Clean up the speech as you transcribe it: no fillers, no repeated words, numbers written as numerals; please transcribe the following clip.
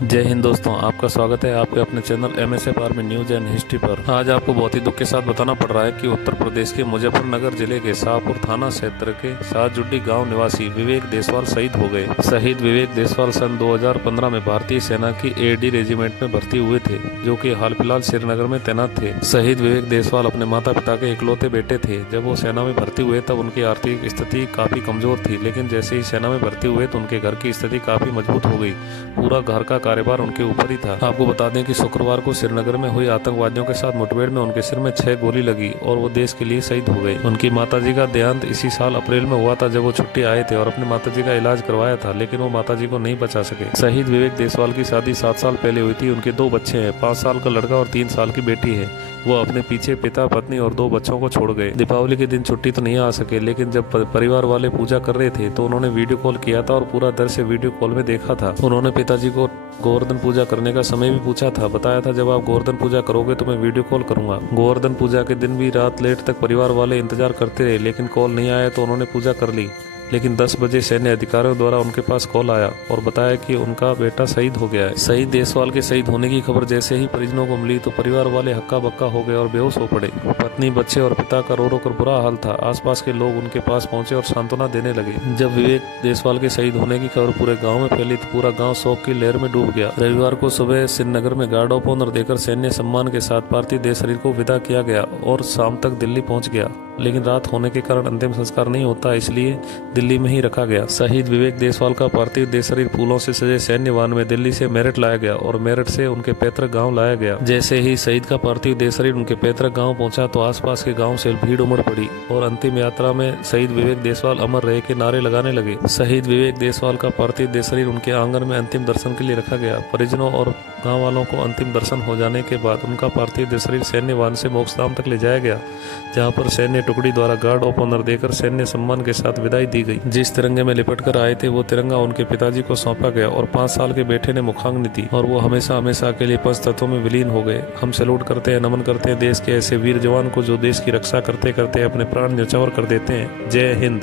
जय हिंद दोस्तों, आपका स्वागत है आपके अपने channel MSF army news and history पर। आज आपको बहुत ही दुख के साथ बताना पड़ रहा है कि उत्तर प्रदेश के मुजफ्फरनगर जिले के शाहपुर थाना क्षेत्र के शाहजुड्डी गांव निवासी विवेक देसवाल शहीद हो गए। शहीद विवेक देसवाल सन 2015 में भारतीय सेना की AD रेजिमेंट में भर्ती हुए थे, जो कि हाल फिलहाल श्रीनगर में तैनात थे। शहीद विवेक देसवाल अपने माता पिता के इकलौते बेटे थे। जब वो सेना में भर्ती हुए तब उनकी आर्थिक स्थिति काफी कमजोर थी, लेकिन जैसे ही सेना में भर्ती हुए तो उनके घर की स्थिति काफी मजबूत हो गई। पूरा घर का कार्यभार उनके ऊपर ही था। आपको बता दें कि शुक्रवार को श्रीनगर में हुई आतंकवादियों के साथ मुठभेड़ में उनके सिर में 6 गोली लगी और वो देश के लिए शहीद हो गए। उनकी माताजी का देहांत इसी साल अप्रैल में हुआ था, जब वो छुट्टी आए थे और अपने माताजी का इलाज करवाया था, लेकिन वो माताजी को नहीं बचा सके। शहीद विवेक देसवाल की शादी 7 साल पहले हुई थी। उनके 2 बच्चे हैं, 5 साल का लड़का और 3 साल की बेटी है। वो अपने पीछे पिता, पत्नी और 2 बच्चों को छोड़ गए। दीपावली के दिन छुट्टी तो नहीं आ सके, लेकिन जब परिवार वाले पूजा कर रहे थे तो उन्होंने वीडियो कॉल किया था और पूरा दृश्य वीडियो कॉल में देखा था। उन्होंने पिताजी को गोवर्धन पूजा करने का समय भी पूछा था। बताया था, जब आप गोवर्धन पूजा करोगे तो मैं वीडियो कॉल करूंगा। गोवर्धन पूजा के दिन भी रात लेट तक परिवार वाले इंतजार करते रहे, लेकिन कॉल नहीं आया तो उन्होंने पूजा कर ली। लेकिन 10 बजे सैन्य अधिकारियों द्वारा उनके पास कॉल आया और बताया कि उनका बेटा शहीद हो गया है। शहीद देसवाल के शहीद होने की खबर जैसे ही परिजनों को मिली तो परिवार वाले हक्का बक्का हो गए और बेहोश हो पड़े। पत्नी, बच्चे और पिता का रो रो कर बुरा हाल था। आसपास के लोग उनके पास पहुंचे और सांत्वना देने लगे। जब विवेक देसवाल के शहीद होने की खबर पूरे गाँव में फैली तो पूरा गाँव शोक की लहर में डूब गया। रविवार को सुबह श्रीनगर में गार्ड ऑफ ऑनर देकर सैन्य सम्मान के साथ पार्थिव देह शरीर को विदा किया गया और शाम तक दिल्ली पहुंच गया, लेकिन रात होने के कारण अंतिम संस्कार नहीं होता, इसलिए दिल्ली में ही रखा गया। शहीद विवेक देसवाल का पार्थिव देह शरीर फूलों से सजे सैन्य वाहन में दिल्ली से मेरठ लाया गया और मेरठ से उनके पैतृक गांव लाया गया। जैसे ही शहीद का पार्थिव देह शरीर उनके पैतृक गांव पहुंचा तो आसपास के गांव से भीड़ उमड़ पड़ी और अंतिम यात्रा में शहीद विवेक देसवाल अमर रहे के नारे लगाने लगे। शहीद विवेक देसवाल का पार्थिव देह शरीर उनके आंगन में अंतिम दर्शन के लिए रखा गया। परिजनों और गाँव वालों को अंतिम दर्शन हो जाने के बाद उनका पार्थिव देह शरीर सैन्य वाहन से मोक्षधाम तक ले जाया गया, जहाँ पर सैन्य टुकड़ी द्वारा गार्ड ऑफ ऑनर देकर सैन्य सम्मान के साथ विदाई दी गई। जिस तिरंगे में लिपट कर आए थे वो तिरंगा उनके पिताजी को सौंपा गया और 5 साल के बेटे ने मुखाग्नि दी और वो हमेशा हमेशा के लिए पंचतत्वों में विलीन हो गए। हम सैल्यूट करते हैं, नमन करते हैं देश के ऐसे वीर जवान को जो देश की रक्षा करते करते अपने प्राण न्यौछावर कर देते हैं। जय हिंद।